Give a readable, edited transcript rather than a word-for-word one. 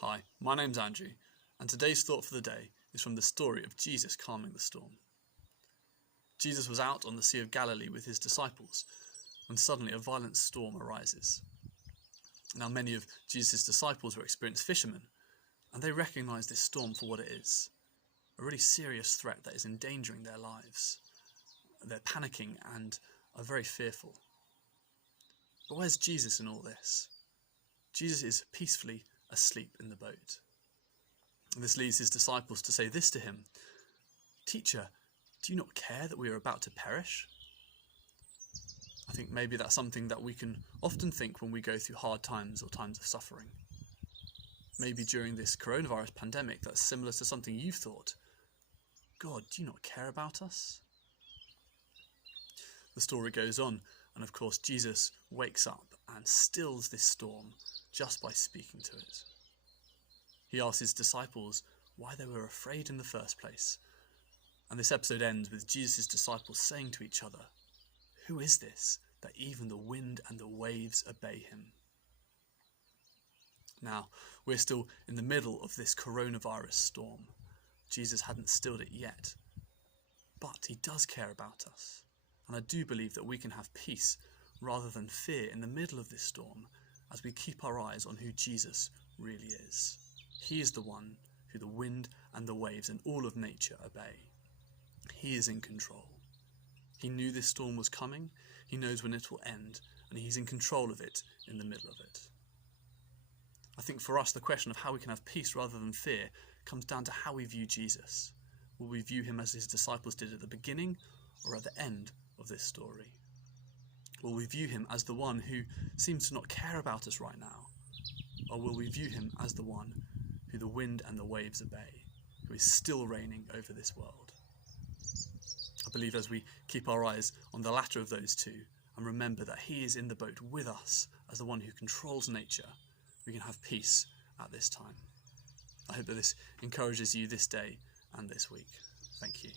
Hi, my name's Andrew, and today's thought for the day is from the story of Jesus calming the storm. Jesus was out on the Sea of Galilee with his disciples when suddenly a violent storm arises. Now, many of Jesus' disciples were experienced fishermen, and they recognize this storm for what it is, a really serious threat that is endangering their lives. They're panicking and are very fearful. But where's Jesus in all this? Jesus is peacefully asleep in the boat. And this leads his disciples to say this to him: "Teacher, do you not care that we are about to perish?" I think maybe that's something that we can often think when we go through hard times or times of suffering. Maybe during this coronavirus pandemic, that's similar to something you've thought. God, do you not care about us? The story goes on, and of course Jesus wakes up and stills this storm just by speaking to it. He asks his disciples why they were afraid in the first place. And this episode ends with Jesus' disciples saying to each other, "Who is this that even the wind and the waves obey him?" Now, we're still in the middle of this coronavirus storm. Jesus hadn't stilled it yet, but he does care about us. And I do believe that we can have peace rather than fear in the middle of this storm as we keep our eyes on who Jesus really is. He is the one who the wind and the waves and all of nature obey. He is in control. He knew this storm was coming, he knows when it will end, and he's in control of it in the middle of it. I think for us, the question of how we can have peace rather than fear comes down to how we view Jesus. Will we view him as his disciples did at the beginning or at the end of this story? Will we view him as the one who seems to not care about us right now? Or will we view him as the one who the wind and the waves obey, who is still reigning over this world? I believe as we keep our eyes on the latter of those two and remember that he is in the boat with us as the one who controls nature, we can have peace at this time. I hope that this encourages you this day and this week. Thank you.